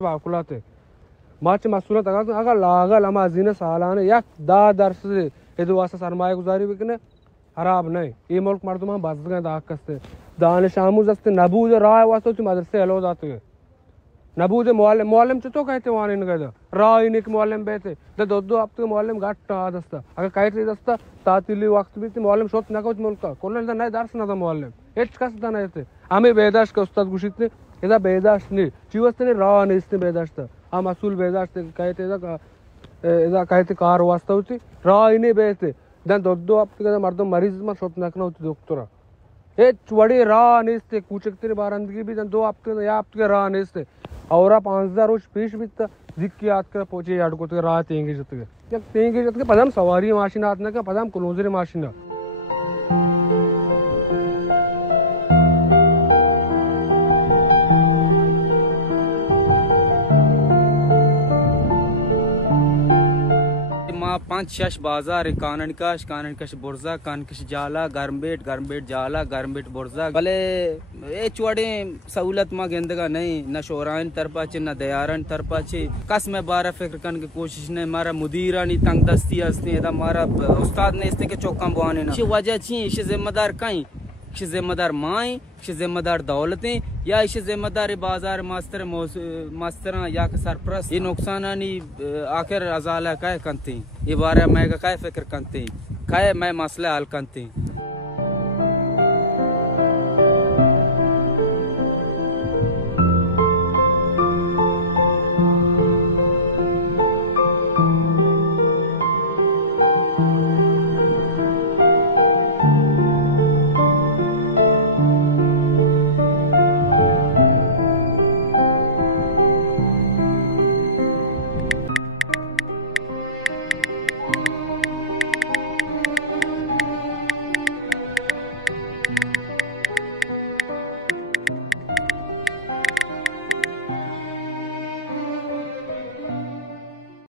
बाकुलाते माच मसूलत अगर लागल अमा जीने सालाने या दा दर्स एदो वासा सरमाया गुजारी बिकने खराब नहीं ये मुल्क मर्दमा बजगं दाग कस्ते दानिश आमूज अस्ते नबूज राय वास्तो च मदरसे हलो जाते नबूज मुअल्लिम तो कहते वाने न गदा राय निक मुअल्लिम बेते द दोदो अब तो मुअल्लिम गट्ट आदस्ता अगर कहते दस्ता तातिली वक्त भी ते मुअल्लिम शोत न कोच मुल्क कोल्ल द नहीं दर्स न the Muallem H cos the नहीं ते हमें बेदाश का उस्ताद गुशित ने इदा बेदाश ने जीवस्तने रा ने इसने बेदाश था हम असूल बेदाश कहते इदा कहते कार वास्ता होती राय ने बेते दन दोदो अब तो मर्दम मरीज में शोत नकना होती डॉक्टरा ए चवड़ी रा ने इसते कुचक तेरे बारंदगी भी दन दो अब तो या अब तो रा ने इसते और 5000 रोज पेश भी जिक्की याद कर पहुंचे याद को तो रात तेंगे जत के पदम सवारी माशिन आतना का पदम क्लोजर माशिन पांच शश बाजार काननकश बुर्जा कानकश जाला गरमबेट जाला गरमबेट बुर्जा भले ए चुवाड़े सहूलत माँ गेंदगा नहीं न शोराइन तरपाचे न दयारन तरपाचे कस में बारा फिक्र करने की कोशिश ने मारा मुदीरा नी तंग दस्ती हस्ती एदा मारा उस्ताद ने इसने के चौका बुआने ना वजह छी इसे जिम्मेदार कहीं इसे जिम्मेदार माए इसे जिम्मेदार दौलतें या इसे जिम्मेदार बाजार मास्टर या सरप्रस्त ये नुकसान आखिर अजाला काय कंती ये बारे मैं काय फिक्र कंती काय मैं मसला हल कंती